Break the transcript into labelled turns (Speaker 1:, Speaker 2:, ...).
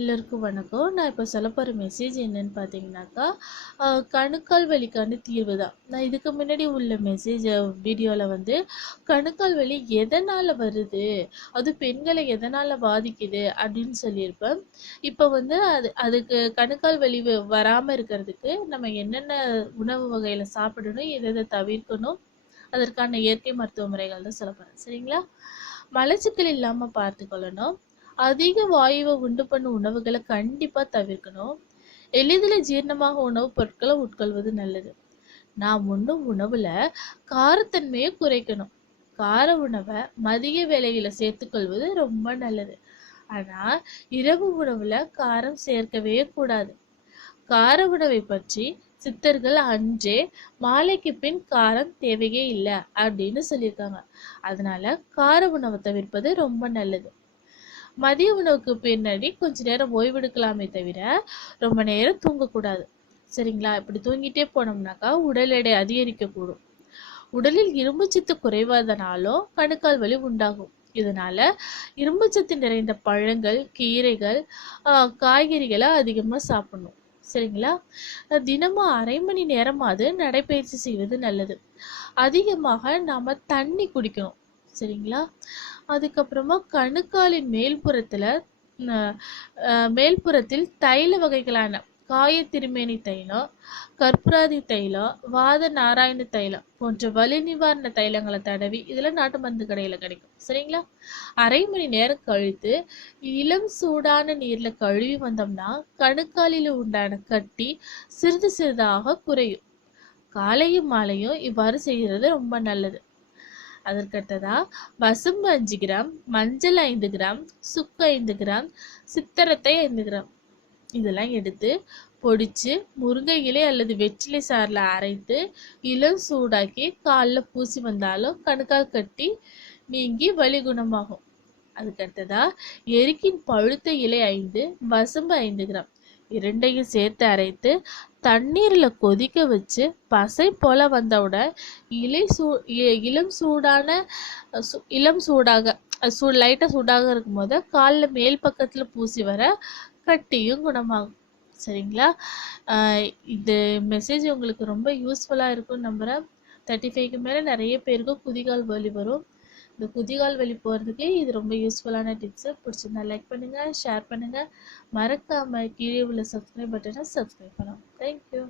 Speaker 1: எல்லோருக்கும் வணக்கம். நான் இப்போ சொல்ல போகிற மெசேஜ் என்னன்னு பார்த்தீங்கன்னாக்கா கணுக்கால் வலிக்கான தீர்வு தான். நான் இதுக்கு முன்னாடி உள்ள மெசேஜ் வீடியோவில் வந்து கணுக்கால் வலி எதனால் வருது? அது பெண்களை எதனால் பாதிக்குது? அப்படின்னு சொல்லியிருப்பேன். இப்போ வந்து அது அதுக்கு கணுக்கால் வலி வராமல் இருக்கிறதுக்கு நம்ம என்னென்ன உணவு வகையில் சாப்பிடணும் எதை எதை தவிர்க்கணும் அதற்கான இயற்கை மருத்துவ முறைகள் தான் சொல்ல போகிறேன் சரிங்களா? மலச்சிக்கல் இல்லாமல் பார்த்துக்கொள்ளணும் அதிக வாயுவை உண்டு பண்ணும் உணவுகளை கண்டிப்பாக தவிர்க்கணும். எளிதில் ஜீரணமாக உணவுப் பொருட்களை உட்கொள்வது நல்லது. நாம் உண்ணும் உணவுல காரத்தன்மையை குறைக்கணும். கார உணவை மதிய வேலையில சேர்த்துக்கொள்வது ரொம்ப நல்லது. ஆனா இரவு உணவுல காரம் சேர்க்கவே கூடாது. கார உணவை பற்றி சித்தர்கள் அன்றே மாலைக்கு பின் காரம் தேவையே இல்லை அப்படின்னு சொல்லியிருக்காங்க. அதனால கார உணவை தவிர்ப்பது ரொம்ப நல்லது. மதிய உணவுக்கு பின்னாடி கொஞ்ச நேரம் ஓய்வெடுக்கலாமே தவிர ரொம்ப நேரம் தூங்கக்கூடாது. சரிங்களா? இப்படி தூங்கிட்டே போனோம்னாக்கா உடல் எடை அதிகரிக்கக்கூடும். உடலில் இரும்புச்சத்து குறைவாதனாலும் கணுக்கால் வலி உண்டாகும். இதனால இரும்புச்சத்து நிறைந்த பழங்கள் கீரைகள் காய்கறிகளை அதிகமாக சாப்பிடணும். சரிங்களா? தினமும் அரை மணி நேரமாவது நடைப்பயிற்சி செய்வது நல்லது. அதிகமாக நாம தண்ணி குடிக்கணும். சரிங்களா? அதுக்கப்புறமா கணுக்காலின் மேல்புறத்துல மேல்புறத்தில் தைல வகைகளான காயத்திருமேனி தைலம் கற்பூராதி தைலம் வாத நாராயண தைலம் போன்ற வலி நிவாரண தைலங்களை தடவி இதெல்லாம் நாட்டு மருந்து கடையில் கிடைக்கும். சரிங்களா? அரை மணி நேரம் கழித்து இளம் சூடான நீர்ல கழுவி வந்தோம்னா கணுக்காலில் உண்டான கட்டி சிறிது சிறிதாக குறையும். காலையும் மாலையும் இவ்வாறு செய்கிறது ரொம்ப நல்லது. அதற்கடுத்ததாக பசும்பு அஞ்சு கிராம் மஞ்சள் ஐந்து கிராம் சுக்கு ஐந்து கிராம் சித்தரத்தை ஐந்து கிராம். இதெல்லாம் எடுத்து பொடிச்சு முருங்கை இலை அல்லது வெற்றிலை சாறில் அரைத்து இளம் சூடாக்கி காலில் பூசி வந்தாலும் கணுக்கால் கட்டி நீங்கி வலி குணமாகும் அதுக்கடுத்ததா? எருக்கின் பழுத்த இலை ஐந்து வசம்பு ஐந்து கிராம். இரண்டையும் சேர்த்து அரைத்து தண்ணீரில் கொதிக்க வச்சு பசை போல வந்தவுடன் இலை சூ இ- இளம் சூடான சு- இளம் சூடாக சூ லைட்டாக சூடாக இருக்கும்போது காலில் மேல் பக்கத்தில் பூசி வர கட்டியும் குணமாகும். சரிங்களா? இது இந்த மெசேஜ் உங்களுக்கு ரொம்ப யூஸ்ஃபுல்லாக இருக்கும்னு நம்புகிறேன் தேர்ட்டி ஃபைவ்க்கு மேலே நிறைய பேருக்கு குதிகால் வலி வரும். இந்த குதிகால் வலி போகிறதுக்கே இது ரொம்ப யூஸ்ஃபுல்லான டிப்ஸு பிடிச்சிருந்தா லைக் பண்ணுங்கள் ஷேர் பண்ணுங்கள் மறக்காமல் கீழே உள்ள சப்ஸ்கிரைப் பட்டனை சப்ஸ்கிரைப் பண்ணலாம் தேங்க்யூ